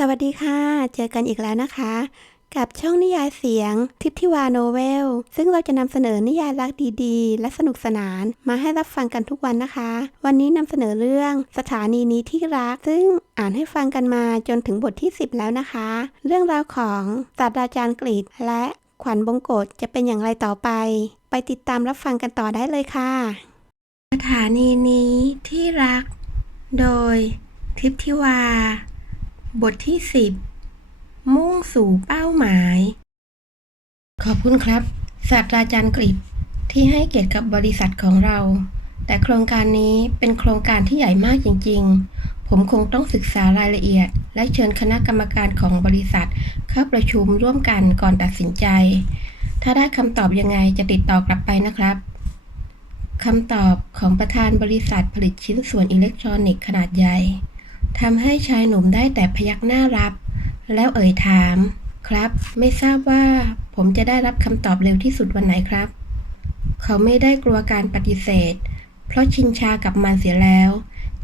สวัสดีค่ะ เจอกันอีกแล้วนะคะ กับช่องนิยายเสียงทิพทิวาโนเวล ซึ่งเราจะนำเสนอนิยายรักดีๆ และสนุกสนาน มาให้รับฟังกันทุกวันนะคะ วันนี้นำเสนอเรื่องสถานีนี้ที่รัก ซึ่งอ่านให้ฟังกันมาจนถึงบทที่ 10 แล้วนะคะ เรื่องราวของศาสตราจารย์กฤษและขวัญบงกฎจะเป็นอย่างไรต่อไป ไปติดตามรับฟังกันต่อได้เลยค่ะ สถานีนี้ที่รัก โดยทิพทิวา บทที่ 10 มุ่งสู่เป้าหมาย ขอบคุณครับ ศาสตราจารย์กฤษที่ให้เกียรติกับบริษัทของเรา แต่โครงการนี้เป็นโครงการที่ใหญ่มากจริง ๆ ผมคงต้องศึกษารายละเอียด และเชิญคณะกรรมการของบริษัทเข้าประชุมร่วมกันก่อนตัดสินใจ ถ้าได้คำตอบยังไงจะติดต่อกลับไปนะครับคำตอบของประธานบริษัทผลิตชิ้นส่วนอิเล็กทรอนิกส์ขนาดใหญ่ ทำให้ชายหนุ่มได้แต่พยักหน้ารับ แล้วเอ่ยถาม ครับ ไม่ทราบว่าผมจะได้รับคำตอบเร็วที่สุดวันไหนครับ เขาไม่ได้กลัวการปฏิเสธ เพราะชินชากับมันเสียแล้ว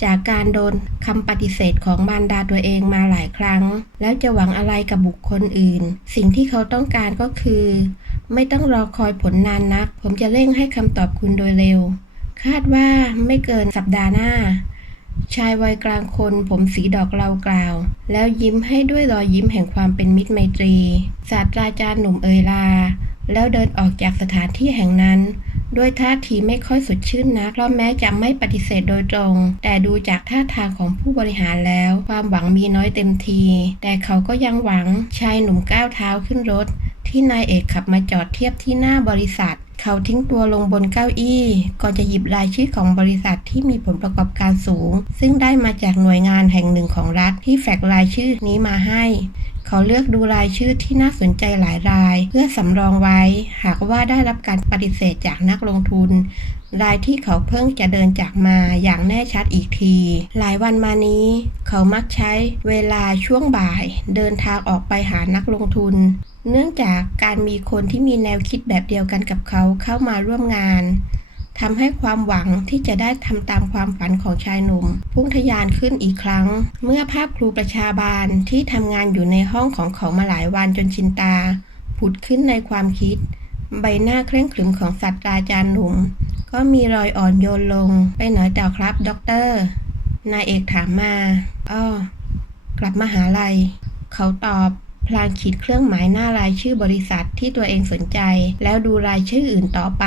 จากการโดนคำปฏิเสธของมารดาตัวเองมาหลายครั้ง แล้วจะหวังอะไรกับบุคคลอื่น สิ่งที่เขาต้องการก็คือ ไม่ต้องรอคอยผลนานนัก ผมจะเร่งให้คำตอบคุณโดยเร็ว คาดว่าไม่เกินสัปดาห์หน้า ชายวัยกลางคนผมสีดอกเหลากล่าว แล้วยิ้มให้ด้วยรอยยิ้มแห่งความเป็นมิตรไมตรี ศาสตราจารย์หนุ่มเอ่ยลา แล้วเดินออกจากสถานที่แห่งนั้น ด้วยท่าทีไม่ค่อยสดชื่นนักเพราะแม้จะไม่ปฏิเสธโดยตรง แต่ดูจากท่าทางของผู้บริหารแล้ว ความหวังมีน้อยเต็มที แต่เขาก็ยังหวังชายหนุ่มก้าวเท้าขึ้นรถ ที่นายเอกขับมาจอดเทียบที่หน้าบริษัท เขาทิ้งตัวลงบนเก้าอี้ ก่อนจะหยิบรายชื่อของบริษัทที่มีผลประกอบการสูง ซึ่งได้มาจากหน่วยงานแห่งหนึ่งของรัฐที่แฟกรายชื่อนี้มาให้ เขาเลือกดูรายชื่อที่น่าสนใจหลายราย เพื่อสำรองไว้ หากว่าได้รับการปฏิเสธจากนักลงทุน รายที่เขาเพิ่งจะเดินจากมาอย่างแน่ชัดอีกที หลายวันมานี้ เขามักใช้เวลาช่วงบ่าย เดินทางออกไปหานักลงทุน เนื่องจากการมีคนที่มีแนวคิดแบบเดียวกันกับเขาเข้ามาร่วมงานทำให้ความหวังที่จะได้ทำตามความฝันของชายหนุ่ม พุ่งทะยานขึ้นอีกครั้ง เมื่อภาพครูประชาบาลที่ทำงานอยู่ในห้องของเขามาหลายวันจนชินตา ผุดขึ้นในความคิด ใบหน้าเคร่งขรึมของศาสตราจารย์หนุ่ม ก็มีรอยอ่อนโยนลง ไปหน่อยต่อครับด็อกเตอร์นายเอกถามมาอ้อกลับมาหาลัย เขาตอบ พลางขีดเครื่องหมายหน้ารายชื่อบริษัทที่ตัวเองสนใจ แล้วดูรายชื่ออื่นต่อไป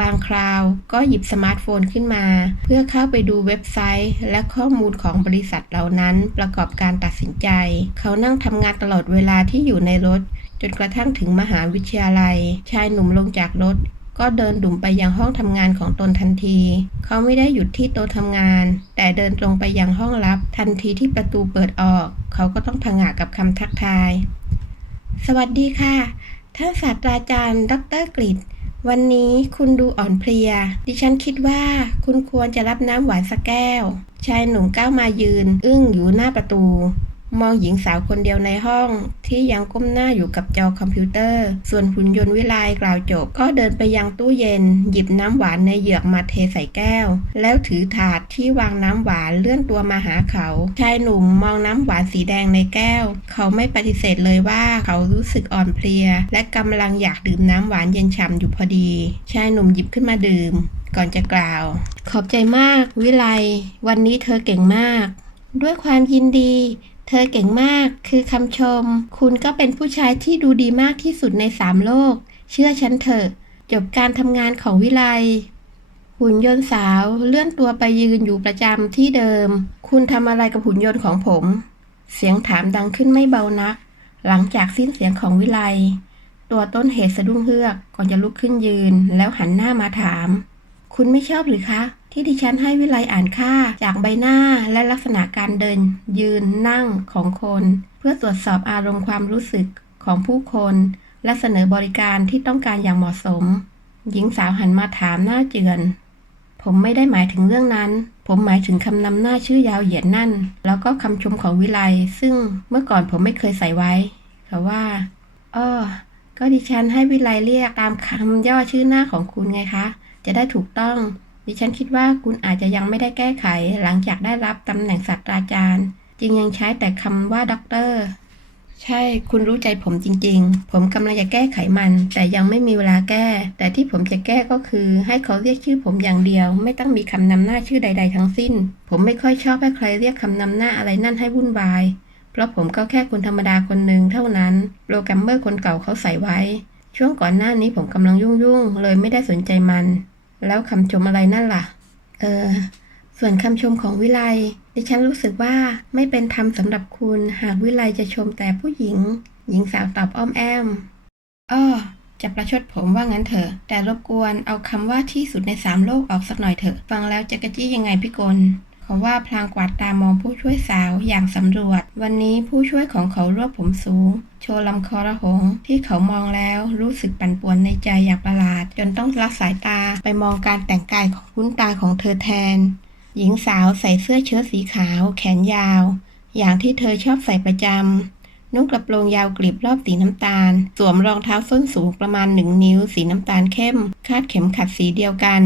บางคราวก็หยิบสมาร์ทโฟนขึ้นมา เพื่อเข้าไปดูเว็บไซต์ และข้อมูลของบริษัทเหล่านั้นประกอบการตัดสินใจ เขานั่งทำงานตลอดเวลาที่อยู่ในรถ จนกระทั่งถึงมหาวิทยาลัย ชายหนุ่มลงจากรถ ก็เดินดุ่มไปยังห้องทำงานของตนทันที เขาไม่ได้หยุดที่โต๊ะทำงาน แต่เดินตรงไปยังห้องลับ ทันทีที่ประตูเปิดออก เขาก็ต้องผงะกับคำทักทาย สวัสดีค่ะ ท่านศาสตราจารย์ ดรกฤษวันนี้คุณดูอ่อนเพลีย ดิฉันคิดว่าคุณควรจะรับน้ำหวานสักแก้ว ชายหนุ่มก้าวมายืน อึ้งอยู่หน้าประตู มองหญิงสาวคนเดียวในห้อง ที่ยังก้มหน้าอยู่กับจอคอมพิวเตอร์ ส่วนหุ่นยนต์วิไลกล่าวจบ ก็เดินไปยังตู้เย็น หยิบน้ำหวานในเหยือกมาเทใส่แก้ว แล้วถือถาดที่วางน้ำหวานเลื่อนตัวมาหาเขา ชายหนุ่มมองน้ำหวานสีแดงในแก้ว เขาไม่ปฏิเสธเลยว่าเขารู้สึกอ่อนเพลีย และกำลังอยากดื่มน้ำหวานเย็นฉ่ำอยู่พอดี ชายหนุ่มหยิบขึ้นมาดื่ม ก่อนจะกล่าว ขอบใจมาก วิไลวันนี้เธอเก่งมาก ด้วยความยินดี เธอเก่งมาก คือคำชม คุณก็เป็นผู้ชายที่ดูดีมากที่สุดในสามโลก เชื่อฉันเถอะ จบการทำงานของวิไล หุ่นยนต์สาวเลื่อนตัวไปยืนอยู่ประจำที่เดิม คุณทำอะไรกับหุ่นยนต์ของผม เสียงถามดังขึ้นไม่เบานัก หลังจากสิ้นเสียงของวิไล ตัวต้นเหตุสะดุ้งเฮือกก่อนจะลุกขึ้นยืน แล้วหันหน้ามาถาม คุณไม่ชอบหรือคะ ที่ดิฉันให้วิไลอ่านค่าจากใบหน้าและลักษณะการเดิน ยืนนั่งของคน เพื่อตรวจสอบอารมณ์ความรู้สึกของผู้คน และเสนอบริการที่ต้องการอย่างเหมาะสม หญิงสาวหันมาถามหน้าเจือน ผมไม่ได้หมายถึงเรื่องนั้น ผมหมายถึงคำนำหน้าชื่อยาวเหยียดนั่น แล้วก็คำชมของวิไลซึ่งเมื่อก่อนผมไม่เคยใส่ไว้เขาว่าอ้อก็ดิฉันให้วิไลเรียกตามคำย่อชื่อหน้าของคุณไงคะ จะได้ถูกต้อง ดิฉันคิดว่าคุณอาจจะยังไม่ได้แก้ไขหลังจากได้รับตำแหน่งศาสตราจารย์ จึงยังใช้แต่คำว่าด็อกเตอร์ใช่ คุณรู้ใจผมจริงๆ ผมกำลังจะแก้ไขมัน แต่ยังไม่มีเวลาแก้ แต่ที่ผมจะแก้ก็คือ ให้เขาเรียกชื่อผมอย่างเดียว ไม่ต้องมีคำนำหน้าชื่อใด ๆ ทั้งสิ้น ผมไม่ค่อยชอบให้ใครเรียกคำนำหน้าอะไรนั่นให้วุ่นวาย เพราะผมก็แค่คนธรรมดาคนหนึ่งเท่านั้น โปรแกรมเมอร์คนเก่าเขาใส่ไว้ ช่วงก่อนหน้านี้ผมกำลังยุ่งๆ เลยไม่ได้สนใจมัน แล้วคำชมอะไรนั่นล่ะ เออ ส่วนคำชมของวิไลดิฉันรู้สึกว่าไม่เป็นธรรมสำหรับคุณ หากวิไลจะชมแต่ผู้หญิง หญิงสาวตอบอ้อมแอมอ้อจะประชดผมว่างั้นเถอะ แต่รบกวนเอาคำว่าที่สุดในสามโลกออกสักหน่อยเถอะ ฟังแล้วจะกระจี้ยังไงพี่กลเขาว่าพลางกวาดตามองผู้ช่วยสาวอย่างสำรวจ วันนี้ผู้ช่วยของเขารวบผมสูง ชว์ลำคอระหง ที่เขามองแล้วรู้สึกปั่นป่วนในใจอย่างประหลาด จนต้องละสายตาไปมองการแต่งกายของคุ้นตาของเธอแทน หญิงสาวใส่เสื้อเชิ้ตสีขาว แขนยาว อย่างที่เธอชอบใส่ประจำนุ่งกระโปรงยาวกลีบรอบสีน้ำตาล สวมรองเท้าส้นสูงประมาณหนึ่งนิ้ว สีน้ำตาลเข้ม คาดเข็มขัดสีเดียวกัน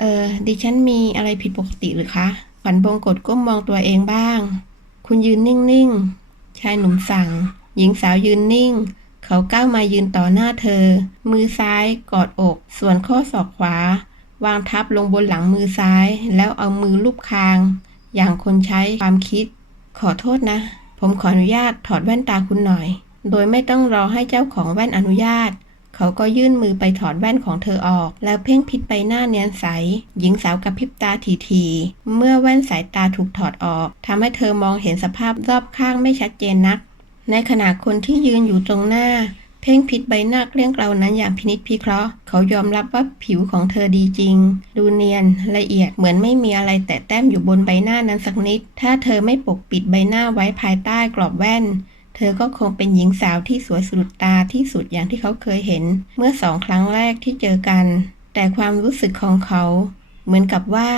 เออ ดิฉันมีอะไรผิดปกติหรือคะขวัญบงกดก้มมองตัวเองบ้าง คุณยืนนิ่งๆ ชายหนุ่มสั่ง หญิงสาวยืนนิ่ง เขาก้าวมายืนต่อหน้าเธอ มือซ้ายกอดอก ส่วนข้อศอกขวา วางทับลงบนหลังมือซ้าย แล้วเอามือลูบคาง อย่างคนใช้ความคิด ขอโทษนะ ผมขออนุญาตถอดแว่นตาคุณหน่อย โดยไม่ต้องรอให้เจ้าของแว่นอนุญาตเขาก็ยื่นมือไปถอดแว่นของเธอออก แล้วเพ่งพิษใบหน้าเนียนใส หญิงสาวกับพริบตาทีๆเมื่อแว่นสายตาถูกถอดออกทำให้เธอมองเห็นสภาพรอบข้างไม่ชัดเจนนัก ในขณะคนที่ยืนอยู่ตรงหน้า เพ่งพิษใบหน้าเกลี้ยงเกลานั้นอย่างพินิจพิเคราะห์ เขายอมรับว่าผิวของเธอดีจริง ดูเนียนละเอียดเหมือนไม่มีอะไรแตะแต้มอยู่บนใบหน้านั้นสักนิด ถ้าเธอไม่ปกปิดใบหน้าไว้ภายใต้กรอบแว่นเธอก็คงเป็นหญิงสาวที่สวยสะดุดตาที่สุดอย่างที่เขาเคยเห็น เมื่อสองครั้งแรกที่เจอกัน แต่ความรู้สึกของเขา เหมือนกับว่า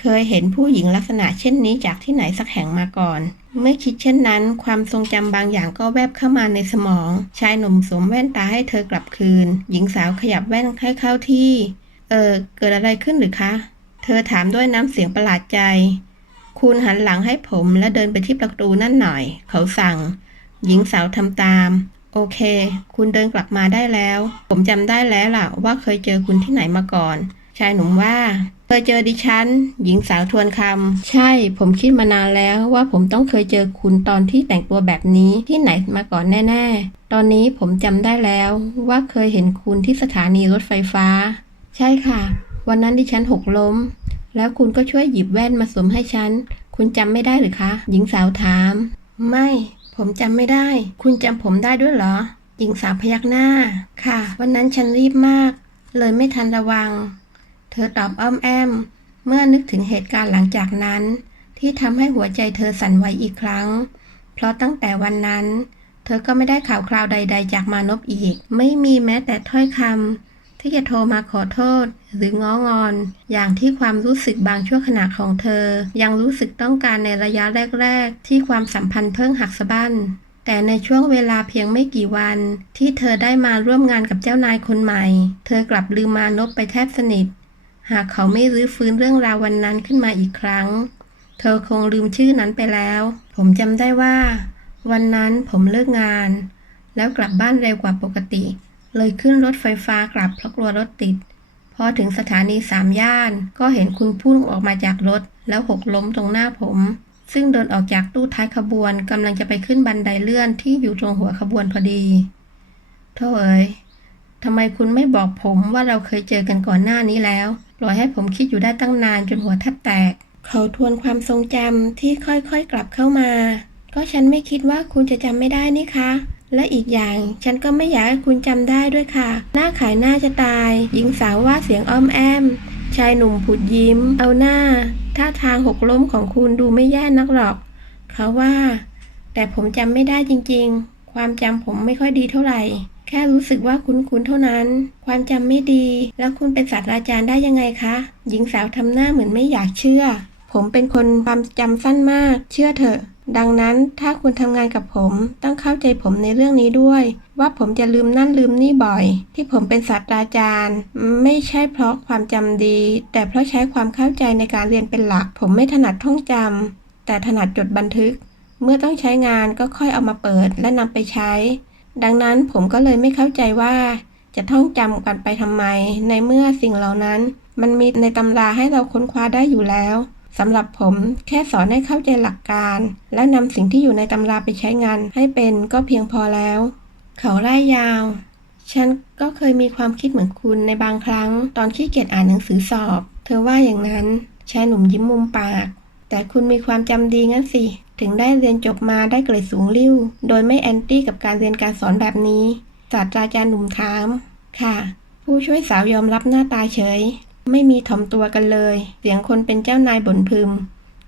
เคยเห็นผู้หญิงลักษณะเช่นนี้จากที่ไหนสักแห่งมาก่อน เมื่อคิดเช่นนั้น ความทรงจำบางอย่างก็แวบเข้ามาในสมอง ชายหนุ่มสวมแว่นตาให้เธอกลับคืน หญิงสาวขยับแว่นให้เข้าที่ เออ เกิดอะไรขึ้นหรือคะ เธอถามด้วยน้ำเสียงประหลาดใจ คุณหันหลังให้ผมและเดินไปที่ประตูนั่นหน่อย เขาสั่ง หญิงสาวทำตาม โอเค คุณเดินกลับมาได้แล้ว ผมจำได้แล้วล่ะว่าเคยเจอคุณที่ไหนมาก่อน ชายหนุ่มว่า เคยเจอดิฉัน หญิงสาวทวนคำ ใช่ ผมคิดมานานแล้วว่าผมต้องเคยเจอคุณตอนที่แต่งตัวแบบนี้ที่ไหนมาก่อนแน่ ๆ ตอนนี้ผมจำได้แล้วว่าเคยเห็นคุณที่สถานีรถไฟฟ้า ใช่ค่ะ วันนั้นดิฉันหกล้ม แล้วคุณก็ช่วยหยิบแว่นมาสวมให้ฉัน คุณจำไม่ได้หรือคะ หญิงสาวถาม ไม่ ผมจำไม่ได้ คุณจำผมได้ด้วยเหรอ หญิงสาวพยักหน้า ค่ะ วันนั้นฉันรีบมาก เลยไม่ทันระวังเธอตอบอ้อมแอม เมื่อนึกถึงเหตุการณ์หลังจากนั้น ที่ทำให้หัวใจเธอสั่นไหวอีกครั้ง เพราะตั้งแต่วันนั้น เธอก็ไม่ได้ข่าวคราวใด ๆ จากมานพอีก ไม่มีแม้แต่ถ้อยคำที่จะโทรมาขอโทษ หรือง้องอน อย่างที่ความรู้สึกบางชั่วขณะของเธอ ยังรู้สึกต้องการในระยะแรก ๆ ที่ความสัมพันธ์เพิ่งหักสะบั้นแต่ในช่วงเวลาเพียงไม่กี่วัน ที่เธอได้มาร่วมงานกับเจ้านายคนใหม่ เธอกลับลืมมานพไปแทบสนิท หากเขาไม่รื้อฟื้นเรื่องราววันนั้นขึ้นมาอีกครั้ง เธอคงลืมชื่อนั้นไปแล้ว ผมจำได้ว่า วันนั้นผมเลิกงาน แล้วกลับบ้านเร็วกว่าปกติ เลยขึ้นรถไฟฟ้ากลับเพราะกลัวรถติด พอถึงสถานีสามย่าน ก็เห็นคุณพุ่งออกมาจากรถ แล้วหกล้มตรงหน้าผม ซึ่งเดินออกจากตู้ท้ายขบวนกำลังจะไปขึ้นบันไดเลื่อนที่อยู่ตรงหัวขบวนพอดีโธ่เอ๋ยทำไมคุณไม่บอกผมว่าเราเคยเจอกันก่อนหน้านี้แล้ว ปล่อยให้ผมคิดอยู่ได้ตั้งนานจนหัวแทบแตก เขาทวนความทรงจำที่ค่อยๆกลับเข้ามา ก็ฉันไม่คิดว่าคุณจะจำไม่ได้นี่คะ และอีกอย่างฉันก็ไม่อยากให้คุณจำได้ด้วยค่ะ หน้าขายหน้าจะตาย หญิงสาวว่าเสียงอ้อมแอม ชายหนุ่มผุดยิ้ม เอาหน้า ท่าทางหกล้มของคุณดูไม่แย่นักหรอก เขาว่า แต่ผมจำไม่ได้จริงๆ ความจำผมไม่ค่อยดีเท่าไหร่ แค่รู้สึกว่าคุ้นๆเท่านั้น ความจำไม่ดี แล้วคุณเป็นศาสตราจารย์ได้ยังไงคะ หญิงสาวทำหน้าเหมือนไม่อยากเชื่อ ผมเป็นคนความจำสั้นมาก เชื่อเถอะ ดังนั้นถ้าคุณทำงานกับผม ต้องเข้าใจผมในเรื่องนี้ด้วย ว่าผมจะลืมนั่นลืมนี่บ่อย ที่ผมเป็นศาสตราจารย์ ไม่ใช่เพราะความจำดี แต่เพราะใช้ความเข้าใจในการเรียนเป็นหลัก ผมไม่ถนัดท่องจำแต่ถนัดจดบันทึก เมื่อต้องใช้งานก็ค่อยเอามาเปิดและนำไปใช้ ดังนั้นผมก็เลยไม่เข้าใจว่า จะท่องจำกันไปทำไม ในเมื่อสิ่งเหล่านั้น มันมีในตำราให้เราค้นคว้าได้อยู่แล้วสำหรับผมแค่สอนให้เข้าใจหลักการ และนำสิ่งที่อยู่ในตำราไปใช้งานให้เป็นก็เพียงพอแล้ว เขาไล่ยาว ฉันก็เคยมีความคิดเหมือนคุณในบางครั้ง ตอนขี้เกียจอ่านหนังสือสอบ เธอว่าอย่างนั้นชายหนุ่มยิ้มมุมปาก แต่คุณมีความจำดีงั้นสิ ถึงได้เรียนจบมาได้เกรดสูงริ่วโดยไม่แอนตี้กับการเรียนการสอนแบบนี้ ศาสตราจารย์หนุ่มถาม ค่ะ ผู้ช่วยสาวยอมรับหน้าตาเฉย ไม่มีถ่อมตัวกันเลย เสียงคนเป็นเจ้านายบ่นพึม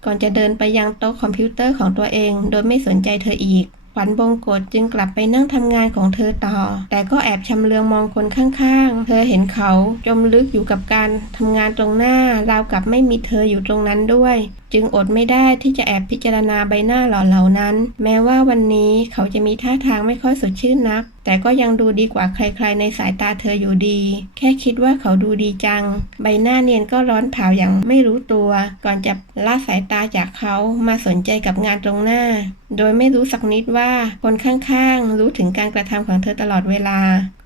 ก่อนจะเดินไปยังโต๊ะคอมพิวเตอร์ของตัวเอง โดยไม่สนใจเธออีก ขวัญบงกฎจึงกลับไปนั่งทำงานของเธอต่อ แต่ก็แอบชำเลืองมองคนข้างๆ เธอเห็นเขาจมลึกอยู่กับการทำงานตรงหน้าราวกับไม่มีเธออยู่ตรงนั้นด้วยจึงอดไม่ได้ที่จะแอบพิจารณาใบหน้าหล่อเหล่านั้น แม้ว่าวันนี้เขาจะมีท่าทางไม่ค่อยสดชื่นนัก แต่ก็ยังดูดีกว่าใครๆในสายตาเธออยู่ดี แค่คิดว่าเขาดูดีจัง ใบหน้าเนียนก็ร้อนเผาอย่างไม่รู้ตัว ก่อนจะละสายตาจากเขามาสนใจกับงานตรงหน้า โดยไม่รู้สักนิดว่าคนข้างๆ รู้ถึงการกระทำของเธอตลอดเวลา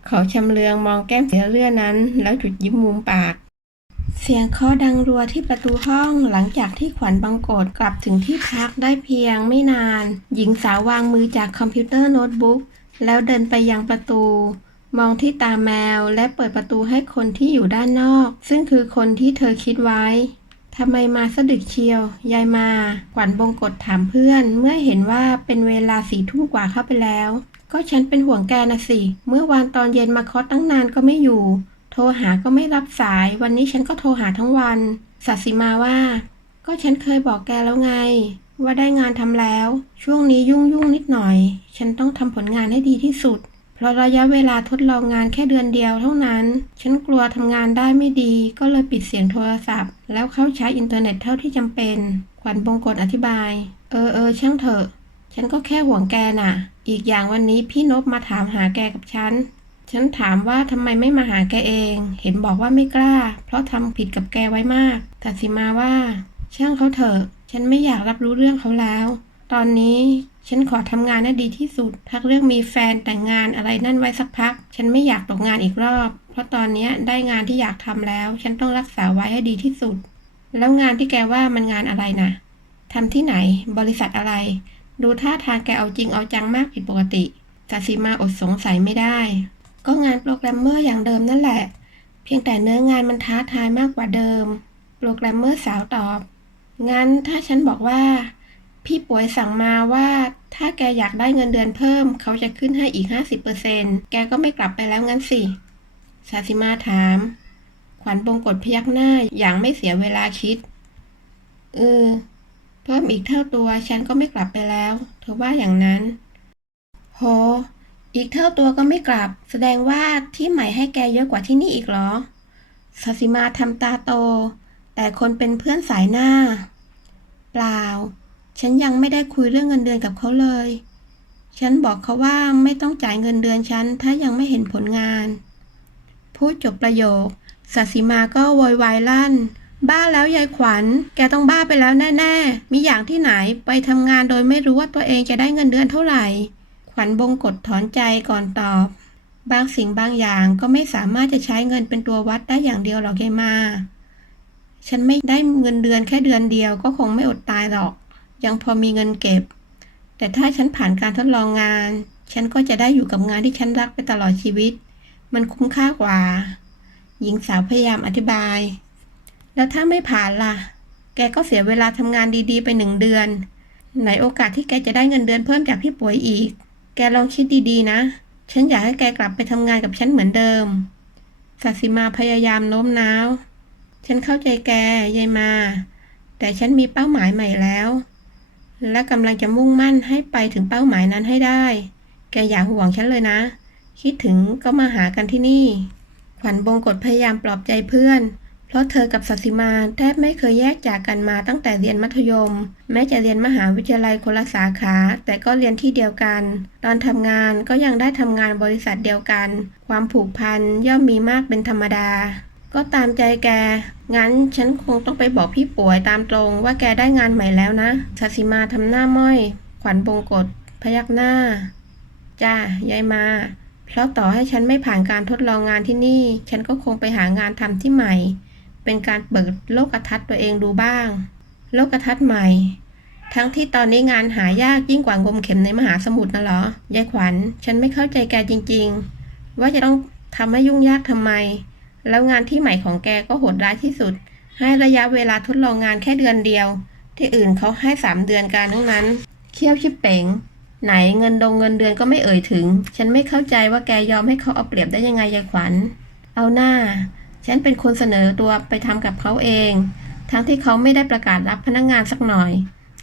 เขาชำเลืองมองแก้มเสียเลื่อนั้น แล้วจุดยิ้มมุมปาก เสียงเคาะดังรัวที่ประตูห้องหลังจากที่ขวัญบังกดกลับถึงที่พักได้เพียงไม่นาน หญิงสาววางมือจากคอมพิวเตอร์โน้ตบุ๊กแล้วเดินไปยังประตู มองที่ตาแมวและเปิดประตูให้คนที่อยู่ด้านนอก ซึ่งคือคนที่เธอคิดไว้ทำไมมาสะดึกเชียว ยายมา ขวัญบงกฎถามเพื่อน เมื่อเห็นว่าเป็นเวลาสี่ทุ่มกว่าเข้าไปแล้ว ก็ฉันเป็นห่วงแกนะสิ เมื่อวานตอนเย็นมาเคาะตั้งนานก็ไม่อยู่ โทรหาก็ไม่รับสาย วันนี้ฉันก็โทรหาทั้งวันสัตย์สิมาว่า ก็ฉันเคยบอกแกแล้วไง ว่าได้งานทำแล้ว ช่วงนี้ยุ่งยุ่งนิดหน่อย ฉันต้องทำผลงานให้ดีที่สุด เพราะระยะเวลาทดลองงานแค่เดือนเดียวเท่านั้น ฉันกลัวทำงานได้ไม่ดี ก็เลยปิดเสียงโทรศัพท์ แล้วเข้าใช้อินเทอร์เน็ตเท่าที่จำเป็น ขวัญบงกฎอธิบาย เออเออช่างเถอะ ฉันก็แค่ห่วงแกน่ะ อีกอย่างวันนี้พี่นบมาถามหาแกกับฉัน ฉันถามว่าทำไมไม่มาหาแกเอง เห็นบอกว่าไม่กล้า เพราะทำผิดกับแกไว้มากตัดสิมาว่า ช่างเขาเถอะ ฉันไม่อยากรับรู้เรื่องเขาแล้ว ตอนนี้ฉันขอทำงานให้ดีที่สุด พักเรื่องมีแฟนแต่งงานอะไรนั่นไว้สักพัก ฉันไม่อยากตกงานอีกรอบ เพราะตอนนี้ได้งานที่อยากทำแล้ว ฉันต้องรักษาไว้ให้ดีที่สุด แล้วงานที่แกว่ามันงานอะไรนะทำที่ไหน บริษัทอะไร ดูท่าทางแกเอาจริงเอาจังมากผิดปกติตัดสิมาอดสงสัยไม่ได้ ก็งานโปรแกรมเมอร์อย่างเดิมนั่นแหละ เพียงแต่เนื้องานมันท้าทายมากกว่าเดิม โปรแกรมเมอร์สาวตอบ งั้นถ้าฉันบอกว่า พี่ป่วยสั่งมาว่า ถ้าแกอยากได้เงินเดือนเพิ่ม เขาจะขึ้นให้อีก 50%แกก็ไม่กลับไปแล้วงั้นสิสาสิมาถาม ขวัญบงกฎพยักหน้าอย่างไม่เสียเวลาคิดเออเพิ่มอีกเท่าตัวฉันก็ไม่กลับไปแล้ว เธอว่าอย่างนั้น โห อีกเท่าตัวก็ไม่กลับ แสดงว่าที่ใหม่ให้แกเยอะกว่าที่นี่อีกเหรอสาสิมาทำตาโต แต่คนเป็นเพื่อนสายหน้า เปล่า ฉันยังไม่ได้คุยเรื่องเงินเดือนกับเขาเลย ฉันบอกเขาว่าไม่ต้องจ่ายเงินเดือนฉัน ถ้ายังไม่เห็นผลงาน พูดจบประโยคสัสิมาก็โวยวายลั่น บ้าแล้วยายขวัญ แกต้องบ้าไปแล้วแน่ ๆ มีอย่างที่ไหนไปทำงานโดยไม่รู้ว่าตัวเองจะได้เงินเดือนเท่าไหร่ ขวัญบงกฎถอนใจก่อนตอบ บางสิ่งบางอย่างก็ไม่สามารถจะใช้เงินเป็นตัววัดได้อย่างเดียวหรอกยายมา ฉันไม่ได้เงินเดือนแค่เดือนเดียวก็คงไม่อดตายหรอก ยังพอมีเงินเก็บ แต่ถ้าฉันผ่านการทดลองงาน ฉันก็จะได้อยู่กับงานที่ฉันรักไปตลอดชีวิต มันคุ้มค่ากว่า หญิงสาวพยายามอธิบาย แล้วถ้าไม่ผ่านล่ะ แกก็เสียเวลาทำงานดีๆ ไปหนึ่งเดือนไหนโอกาสที่แกจะได้เงินเดือนเพิ่มจากพี่ป่วยอีก แกลองคิดดีๆนะ ฉันอยากให้แกกลับไปทำงานกับฉันเหมือนเดิมสัสิมาพยายามโน้มน้าว ฉันเข้าใจแกยายมา แต่ฉันมีเป้าหมายใหม่แล้ว และกำลังจะมุ่งมั่นให้ไปถึงเป้าหมายนั้นให้ได้ แกอย่าห่วงฉันเลยนะ คิดถึงก็มาหากันที่นี่ ขวัญบงกฎพยายามปลอบใจเพื่อน เพราะเธอกับสัสิมาแทบไม่เคยแยกจากกันมาตั้งแต่เรียนมัธยม แม้จะเรียนมหาวิทยาลัยคนละสาขา แต่ก็เรียนที่เดียวกัน ตอนทำงานก็ยังได้ทำงานบริษัทเดียวกัน ความผูกพันย่อมมีมากเป็นธรรมดา ก็ตามใจแก งั้นฉันคงต้องไปบอกพี่ป่วยตามตรงว่าแกได้งานใหม่แล้วนะสัสิมาทำหน้าม้อย ขวัญบงกฎพยักหน้า จ้ายายมาเพราะต่อให้ฉันไม่ผ่านการทดลองงานที่นี่ ฉันก็คงไปหางานทำที่ใหม่ เป็นการเปิดโลกทัศน์ตัวเองดูบ้าง โลกทัศน์ใหม่ ทั้งที่ตอนนี้งานหายากยิ่งกว่างมเข็มในมหาสมุทรนะเหรอยายขวัญ ฉันไม่เข้าใจแกจริง ๆ ว่าจะต้องทำให้ยุ่งยากทำไม แล้วงานที่ใหม่ของแกก็โหดร้ายที่สุด ให้ระยะเวลาทดลองงานแค่เดือนเดียว ที่อื่นเขาให้สามเดือนการทั้งนั้น เคี่ยวชิบเป๋งไหนเงินดงเงินเดือนก็ไม่เอ่ยถึง ฉันไม่เข้าใจว่าแกยอมให้เขาเอาเปรียบได้ยังไงยายขวัญ เอาหน้า ฉันเป็นคนเสนอตัวไปทำกับเขาเอง ทั้งที่เขาไม่ได้ประกาศรับพนักงงานสักหน่อย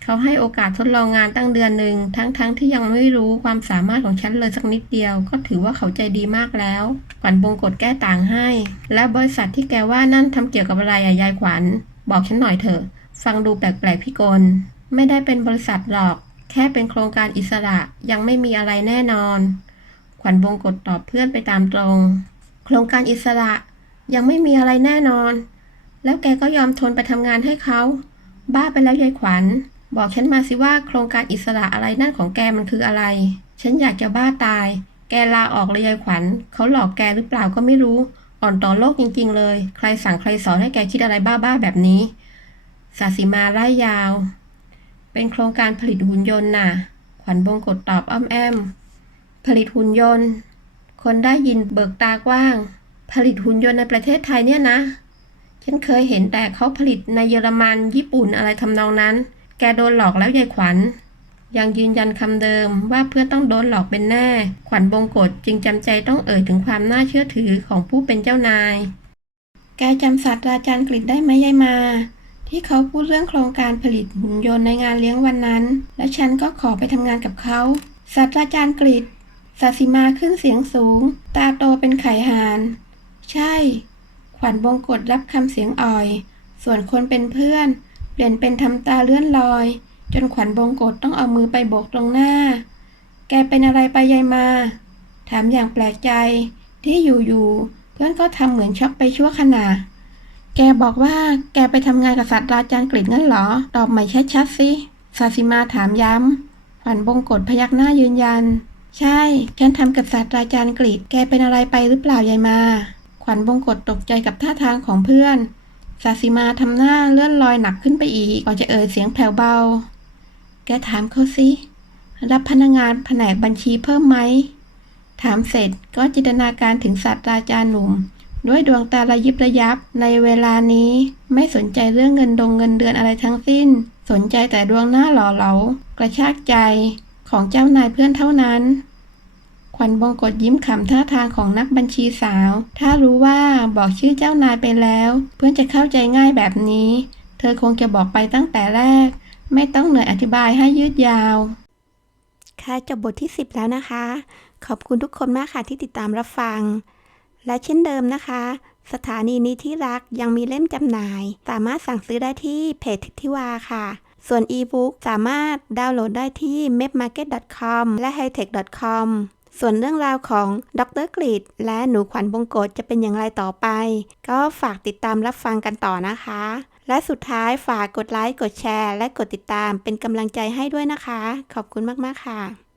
เขาให้โอกาสทดลองงานตั้งเดือนหนึ่งทั้งๆทที่ยังไม่รู้ความสามารถของฉันเลยสักนิดเดียว ก็ถือว่าเขาใจดีมากแล้วขวัญบงกฎแก้ต่างให้ และบริษัทที่แกว่านั่นทำเกี่ยวกับอะไรอะยายขวัญ บอกฉันหน่อยเถอะ ฟังดูแปลกๆพี่กลไม่ได้เป็นบริษัทหรอก แค่เป็นโครงการอิสระยังไม่มีอะไรแน่นอน ขวัญบงกฎตอบเพื่อนไปตามตรง โครงการอิสระ ยังไม่มีอะไรแน่นอน แล้วแกก็ยอมทนไปทำงานให้เขา บ้าไปแล้วยายขวัญ บอกฉันมาสิว่าโครงการอิสระอะไรนั่นของแกมันคืออะไร ฉันอยากจะบ้าตาย แกลาออกเลยยายขวัญ เขาหลอกแกหรือเปล่าก็ไม่รู้ อ่อนต่อโลกจริง ๆ เลย ใครสั่งใครสอนให้แกคิดอะไรบ้าๆแบบนี้สาสิมาไล่ยาว เป็นโครงการผลิตหุ่นยนต์น่ะ ขวัญบงกฎตอบอ้อมแอม ผลิตหุ่นยนต์ คนได้ยินเบิกตากว้าง ผลิตหุ่นยนต์ในประเทศไทยเนี่ยนะ ฉันเคยเห็นแต่เขาผลิตในเยอรมันญี่ปุ่นอะไรทำนองนั้น แกโดนหลอกแล้วยายขวัญ ยังยืนยันคำเดิมว่าเพื่อนต้องโดนหลอกเป็นแน่ ขวัญบงกฎจึงจำใจต้องเอ่ยถึงความน่าเชื่อถือของผู้เป็นเจ้านาย แกจำศาสตราจารย์กฤษได้ไหมยายมาที่เขาพูดเรื่องโครงการผลิตหุ่นยนต์ในงานเลี้ยงวันนั้น แล้วฉันก็ขอไปทำงานกับเขาศาสตราจารย์กฤษสาสิมาขึ้นเสียงสูง ตาโตเป็นไข่หาน ใช่ ขวัญบงกฎรับคำเสียงอ่อย ส่วนคนเป็นเพื่อน เปลี่ยนเป็นทำตาเลื่อนลอย จนขวัญบงกฎต้องเอามือไปโบกตรงหน้า แกเป็นอะไรไปยายมา ถามอย่างแปลกใจ ที่อยู่ๆ เพื่อนก็ทำเหมือนช็อกไปชั่วขณะ แกบอกว่าแกไปทำงานกับศาสตราจารย์กฤษงั้นเหรอ ตอบใหม่ชัดๆสิศาสิมาถามย้ำ ขวัญบงกฎพยักหน้ายืนยัน ใช่ ฉันทำกับศาสตราจารย์กฤษแกเป็นอะไรไปหรือเปล่ายายมา วัญบงกฎตกใจกับท่าทางของเพื่อนศาสิมาทำหน้าเลื่อนลอยหนักขึ้นไปอีก ก่อนจะเอ่ยเสียงแผ่วเบา แกถามเขาสิ รับพนักงานแผนกบัญชีเพิ่มไหม ถามเสร็จก็จินตนาการถึงศาสตราจารย์หนุ่ม ด้วยดวงตาระยิบระยับ ในเวลานี้ไม่สนใจเรื่องเงินดงเงินเดือนอะไรทั้งสิ้น สนใจแต่ดวงหน้าหล่อเหลากระชากใจของเจ้านายเพื่อนเท่านั้น ขวัญบงกฎยิ้มขำท่าทางของนักบัญชีสาว ถ้ารู้ว่าบอกชื่อเจ้านายไปแล้ว เพื่อนจะเข้าใจง่ายแบบนี้ เธอคงจะบอกไปตั้งแต่แรก ไม่ต้องเหนื่อยอธิบายให้ยืดยาว ค่ะจบบทที่ 10 แล้วนะคะ ขอบคุณทุกคนมากค่ะที่ติดตามรับฟัง และเช่นเดิมนะคะ สถานีนี้ที่รักยังมีเล่มจำหน่าย สามารถสั่งซื้อได้ที่เพจทิทิวาค่ะส่วนอีบุ๊กสามารถดาวน์โหลดได้ที่ mapmarket.com และ hightech.com ส่วนเรื่องราวของดรกรีดและหนูขวัญบงกฎจะเป็นอย่างไรต่อไป ก็ฝากติดตามรับฟังกันต่อนะคะ และสุดท้ายฝากกดไลค์ กดแชร์ และกดติดตามเป็นกำลังใจให้ด้วยนะคะ ขอบคุณมาก ๆ ค่ะ